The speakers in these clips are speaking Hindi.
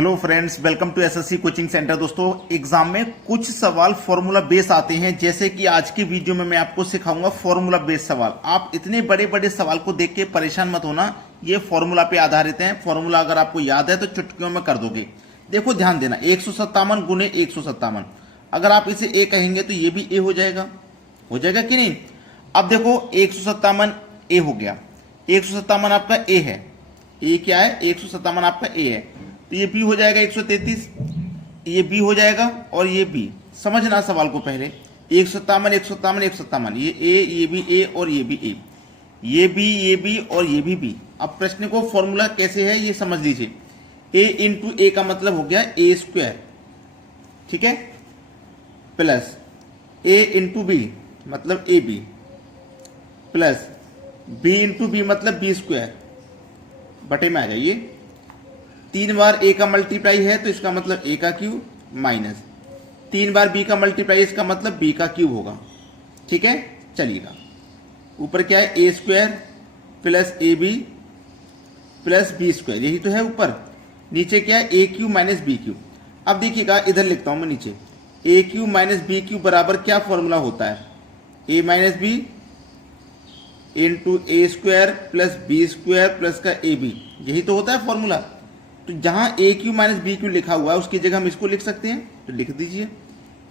Hello friends, welcome to SSC coaching centre. दोस्तों, एग्जाम में कुछ सवाल फॉर्मूला बेस आते हैं, जैसे कि आज की वीडियो में मैं आपको सिखाऊंगा फॉर्मूला बेस सवाल। आप इतने बड़े बड़े सवाल को देख के परेशान मत होना, ये फॉर्मूला पे आधारित है। फॉर्मूला अगर आपको याद है तो चुटकियों में कर दोगे। देखो ध्यान देना, 157 गुने 157, अगर आप इसे ए कहेंगे तो ये भी ए हो जाएगा कि नहीं। अब देखो 157 ए हो गया, 157 आपका ए है, ए क्या है, 157 आपका ए है, तो ये बी हो जाएगा 133, ये बी हो जाएगा और ये बी। समझना सवाल को पहले, 157 157 157, ये ए, ये भी ए और ये भी ए, ये बी और ये भी बी। अब प्रश्न को फॉर्मूला कैसे है ये समझ लीजिए। ए इंटू ए का मतलब हो गया ए स्क्वायर, ठीक है, प्लस ए इंटू बी मतलब A B, plus B into B मतलब बी स्क्वायर, बटे में आ जाइए। 3 बार ए का मल्टीप्लाई है तो इसका मतलब ए का क्यूब, माइनस 3 बार बी का मल्टीप्लाई, इसका मतलब बी का क्यूब होगा, ठीक है। चलिएगा, ऊपर क्या है, A square plus A B plus B square, यही तो है ऊपर। नीचे क्या है, A cube minus B cube. अब देखिएगा, इधर लिखता हूं मैं नीचे, A cube minus B cube बराबर क्या फॉर्मूला होता है, A minus B into A square plus B square plus का ए बी, यही तो होता है फॉर्मूला। तो जहां ए क्यू माइनस बी क्यू लिखा हुआ है उसकी जगह हम इसको लिख सकते हैं, तो लिख दीजिए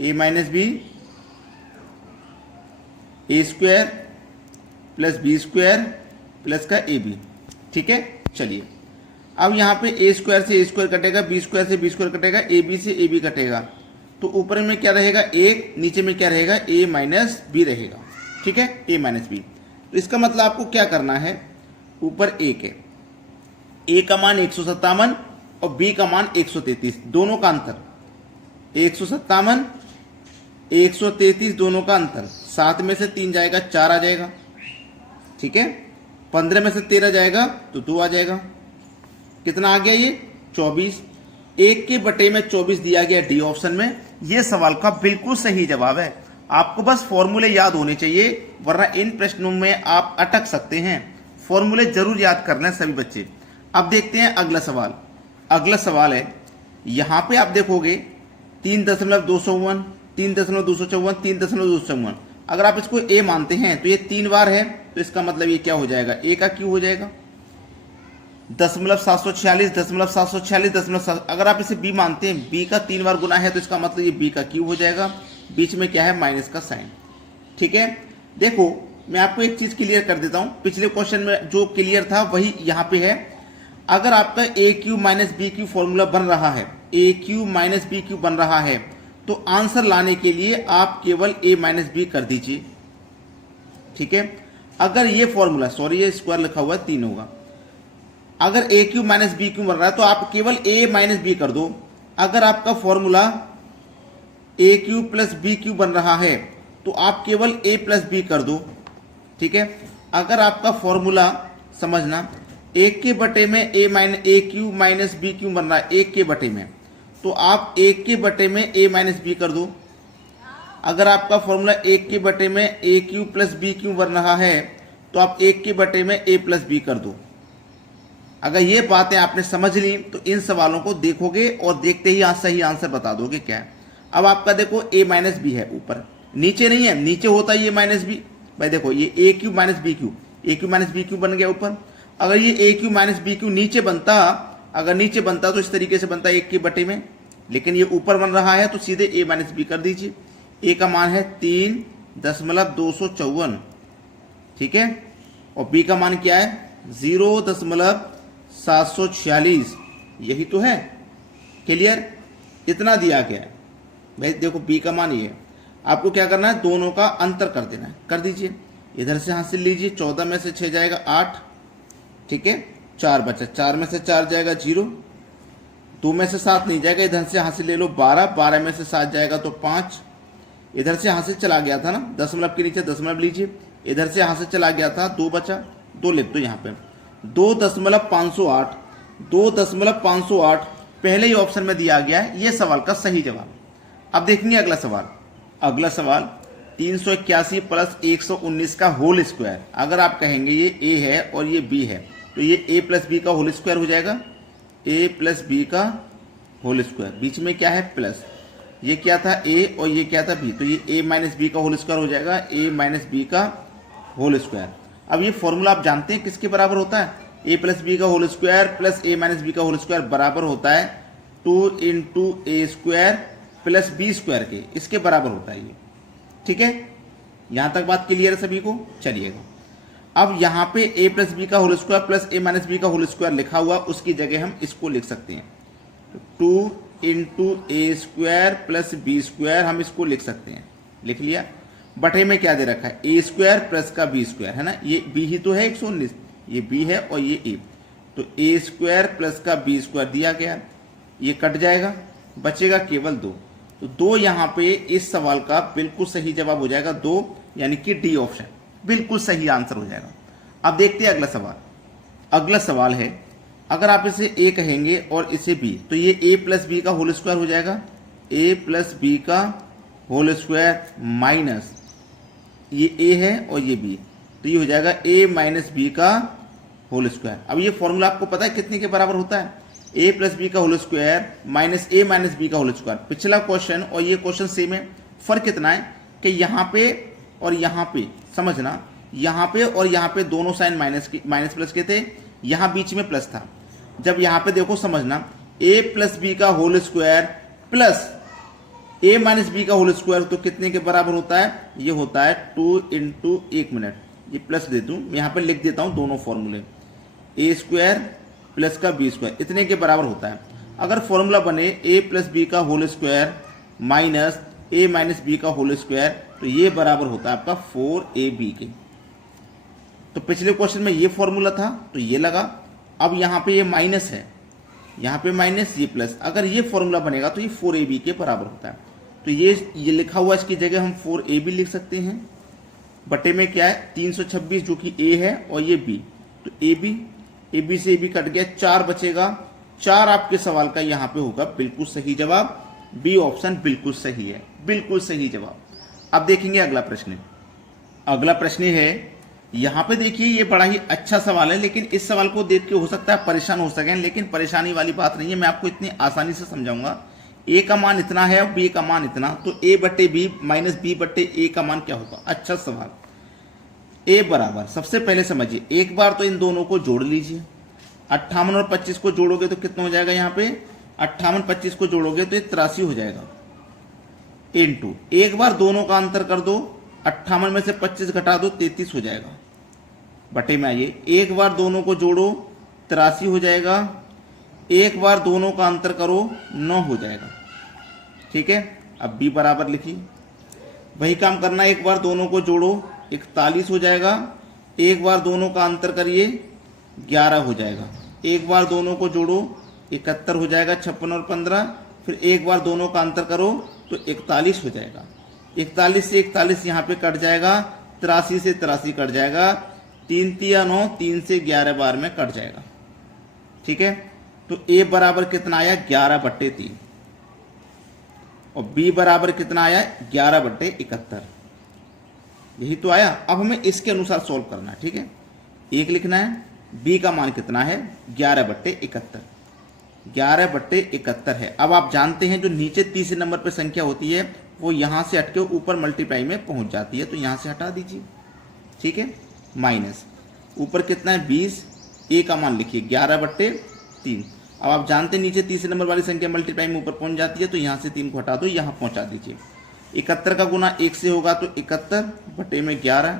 A minus B A square plus B square plus का ए बी, ठीक है। चलिए, अब यहां पे ए स्क्वायर से ए स्क्वायर कटेगा, बी स्क्वायर से बी स्क्वायर कटेगा, ए बी से ए बी कटेगा, तो ऊपर में क्या रहेगा एक, नीचे में क्या रहेगा ए माइनस बी रहेगा, ठीक है, ए माइनस बी। तो इसका मतलब आपको क्या करना है, ऊपर एक है, ए का मान 157 और बी का मान 133, दोनों का अंतर 157 133, दोनों का अंतर, 7 में से 3 जाएगा 4 आ जाएगा, ठीक है। 15 में से 13 जाएगा तो 2 आ जाएगा, कितना आ गया ये 24। 1 के बटे में 24 दिया गया डी ऑप्शन में। ये सवाल का बिल्कुल सही जवाब है। आपको बस फॉर्मूले याद होने चाहिए, वरना इन प्रश्नों में आप अटक सकते हैं। फॉर्मूले जरूर याद करना सभी बच्चे। अब देखते हैं अगला सवाल। अगला सवाल है, यहां पे आप देखोगे 3.251 3.254 3.254, अगर आप इसको ए मानते हैं तो ये 3 बार है, तो इसका मतलब ये क्या हो जाएगा, ए का क्यूब हो जाएगा, 746 746 अगर आप इसे बी मानते हैं, बी का 3 बार गुना है तो इसका मतलब ये बी का क्यूब हो जाएगा, बीच में क्या है माइनस का साइन, ठीक है। देखो, मैं आपको एक चीज क्लियर कर देता हूं, पिछले क्वेश्चन में जो क्लियर था वही यहां पे है। अगर आपका A cube minus B cube formula बन रहा है, A cube minus B cube बन रहा है, तो आंसर लाने के लिए आप केवल ए माइनस बी कर दीजिए, ठीक है। अगर ये फॉर्मूला, सॉरी ये स्क्वायर लिखा हुआ है 3 होगा, अगर ए क्यूब माइनस बी क्यूब बन रहा है तो आप केवल ए माइनस बी कर दो। अगर आपका फॉर्मूला ए क्यूब प्लस बी क्यूब बन रहा है तो आप केवल ए प्लस बी कर दो, ठीक है। अगर आपका फॉर्मूला समझना 1 के बटे में ए क्यूब माइनस बी क्यूब बन रहा है 1 के बटे में, तो आप 1 के बटे में ए माइनस बी कर दो। अगर आपका फॉर्मूला 1 के बटे में ए क्यूब प्लस बी क्यूब बन रहा है तो आप 1 के बटे में ए प्लस बी कर दो। अगर ये बातें आपने समझ ली तो इन सवालों को देखोगे और देखते ही सही आंसर बता दोगे क्या है। अब आपका देखो ए माइनस बी है ऊपर, नीचे नहीं है, नीचे होता है ये माइनस बी। भाई देखो, ये ए क्यूब माइनस बी क्यूब, ए क्यूब माइनस बी क्यूब बन गया ऊपर। अगर ये ए क्यूब माइनस बी क्यूब नीचे बनता, अगर नीचे बनता तो इस तरीके से बनता 1 के बटे में, लेकिन ये ऊपर बन रहा है तो सीधे ए माइनस बी कर दीजिए। ए का मान है 3.254, ठीक है, और बी का मान क्या है 0.746, यही तो है। क्लियर, इतना दिया गया है। भाई देखो, बी का मान ये है, आपको क्या करना है, दोनों का अंतर कर देना है, कर दीजिए। इधर से हासिल लीजिए, 14 में से 6 जाएगा 8, ठीक है, 4 बचा, 4 में से 4 जाएगा 0, 2 में से 7 नहीं जाएगा, इधर से हासिल ले लो 12, 12 में से 7 जाएगा तो 5, इधर से हासिल चला गया था ना, दशमलव के नीचे दशमलव लीजिए, इधर से हासिल चला गया था 2 बचा, 2 लिख दो यहाँ पे, 2.508 2.508 पहले ही ऑप्शन में दिया गया है, ये सवाल का सही जवाब। अब देखेंगे अगला सवाल। अगला सवाल 381 प्लस 119 का होल स्क्वायर। अगर आप कहेंगे ये ए है और ये बी है तो ये ए प्लस बी का होल स्क्वायर हो जाएगा, ए प्लस बी का होल स्क्वायर, बीच में क्या है प्लस, ये क्या था a और ये क्या था b, तो ये a माइनस बी का होल स्क्वायर हो जाएगा, a माइनस बी का होल स्क्वायर। अब ये फॉर्मूला आप जानते हैं किसके बराबर होता है, a प्लस बी का whole square plus a minus B का होल स्क्वायर बराबर होता है 2 into A square plus B square के, इसके बराबर होता है ये। ठीक है, यहां तक बात क्लियर है सभी को। चलिएगा, अब यहां पे a प्लस बी का whole square plus a minus B का होल स्क्वायर लिखा हुआ, उसकी जगह हम इसको लिख सकते हैं 2 into A square plus B square, हम इसको लिख सकते हैं। लिख लिया। बटे में क्या दे रखा है, ए स्क्वायर प्लस का बी स्क्वायर, है ना, ये बी ही तो है 119, ये बी है और ये ए, तो ए स्क्वायर प्लस का बी स्क्वायर दिया गया, ये कट जाएगा, बचेगा केवल 2। तो 2 यहाँ पे इस सवाल का बिल्कुल सही जवाब हो जाएगा 2, यानी कि डी ऑप्शन बिल्कुल सही आंसर हो जाएगा। अब देखते हैं अगला सवाल। अगला सवाल है, अगर आप इसे a कहेंगे और इसे b, तो ये a प्लस बी का होल स्क्वायर हो जाएगा, a प्लस बी का होल स्क्वायर माइनस ये a है और ये b, तो ये हो जाएगा a माइनस बी का होल स्क्वायर। अब ये फॉर्मूला आपको पता है कितने के बराबर होता है, a प्लस बी का whole square minus a minus B का होल स्क्वायर। पिछला क्वेश्चन और ये क्वेश्चन सेम है, फर्क कितना है कि यहाँ पे और यहाँ पे, समझना, यहाँ पे और यहाँ पे दोनों साइन माइनस प्लस के थे, यहाँ बीच में प्लस था। जब यहाँ पे देखो समझना, a प्लस बी का whole square plus a minus B का होल स्क्वायर तो कितने के बराबर होता है, ये होता है 2 इंटू, एक मिनट ये प्लस दे दूं, यहाँ पे लिख देता हूँ दोनों फॉर्मूले, a स्क्वायर प्लस का बी स्क्वायर इतने के बराबर होता है। अगर फॉर्मूला बने a प्लस बी का whole square minus a minus B का होल स्क्वायर, तो ये बराबर होता है आपका 4ab के। तो पिछले क्वेश्चन में ये फॉर्मूला था तो ये लगा, अब यहाँ पे ये माइनस है, यहाँ पे माइनस, ये प्लस, अगर ये फॉर्मूला बनेगा तो ये 4ab के बराबर होता है। तो ये लिखा हुआ, इसकी जगह हम 4ab लिख सकते हैं। बटे में क्या है 326 जो कि a है और ये b, तो ab से ab कट गया, 4 बचेगा, 4 आपके सवाल का यहाँ पे होगा बिल्कुल सही जवाब, बी ऑप्शन बिल्कुल सही है, बिल्कुल सही जवाब। अब देखेंगे अगला प्रश्न। अगला प्रश्न है, यहाँ पे देखिए ये बड़ा ही अच्छा सवाल है, लेकिन इस सवाल को देख के हो सकता है परेशान हो सकें, लेकिन परेशानी वाली बात नहीं है, मैं आपको इतनी आसानी से समझाऊंगा। a का मान इतना है और b का मान इतना, तो a बट्टे बी माइनस बी बट्टे a का मान क्या होगा। अच्छा सवाल। a बराबर, सबसे पहले समझिए, एक बार तो इन दोनों को जोड़ लीजिए, 58 और 25 को जोड़ोगे तो कितना हो जाएगा, यहाँ पे 58 25 को जोड़ोगे तो ये 83 हो जाएगा, इनटू एक बार दोनों का अंतर कर दो, 58 में से 25 घटा दो 33 हो जाएगा, बटे में आइए, एक बार दोनों को जोड़ो 83 हो जाएगा, एक बार दोनों का अंतर करो 9 हो जाएगा। ठीक है, अब b बराबर लिखिए, वही काम करना, एक बार दोनों को जोड़ो 41 हो जाएगा, एक बार दोनों का अंतर करिए 11 हो जाएगा, एक बार दोनों को जोड़ो 71 हो जाएगा, 56 और 15, फिर एक बार दोनों का अंतर करो तो 41 हो जाएगा, 41 से 41 यहाँ पे कट जाएगा, 83 से 83 कट जाएगा, 3 तिया 9, 3 से 11 बार में कट जाएगा। ठीक है, तो a बराबर कितना आया 11/3 और b बराबर कितना आया 11/71, यही तो आया। अब हमें इसके अनुसार सॉल्व करना है। ठीक है, एक लिखना है, b का मान कितना है 11/71, 11/71 है। अब आप जानते हैं जो नीचे तीसरे नंबर पर संख्या होती है वो यहां से हटके ऊपर मल्टीप्लाई में पहुंच जाती है, तो यहां से हटा दीजिए। ठीक है, माइनस ऊपर कितना है 20, a का मान लिखिए 11/3। अब आप जानते हैं नीचे तीसरे नंबर वाली संख्या मल्टीप्लाई में ऊपर पहुंच जाती है, तो यहां से 3 को हटा दो, यहां पहुंचा दीजिए। 71 का गुना 1 से होगा तो 71 बटे में 11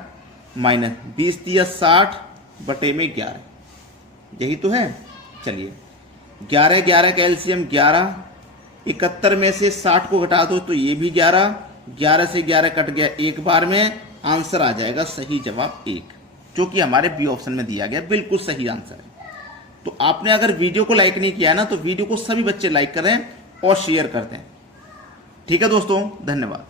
माइनस 20 दिया 60 बटे में 11, यही तो है। चलिए 11 11 का एलसीएम 11, 71 में से 60 को घटा दो तो ये भी 11, 11 से 11 कट गया एक बार में, आंसर आ जाएगा सही जवाब 1, जो कि हमारे बी ऑप्शन में दिया गया, बिल्कुल सही आंसर है। तो आपने अगर वीडियो को लाइक नहीं किया ना तो वीडियो को सभी बच्चे लाइक करें और शेयर कर दें। ठीक है दोस्तों, धन्यवाद।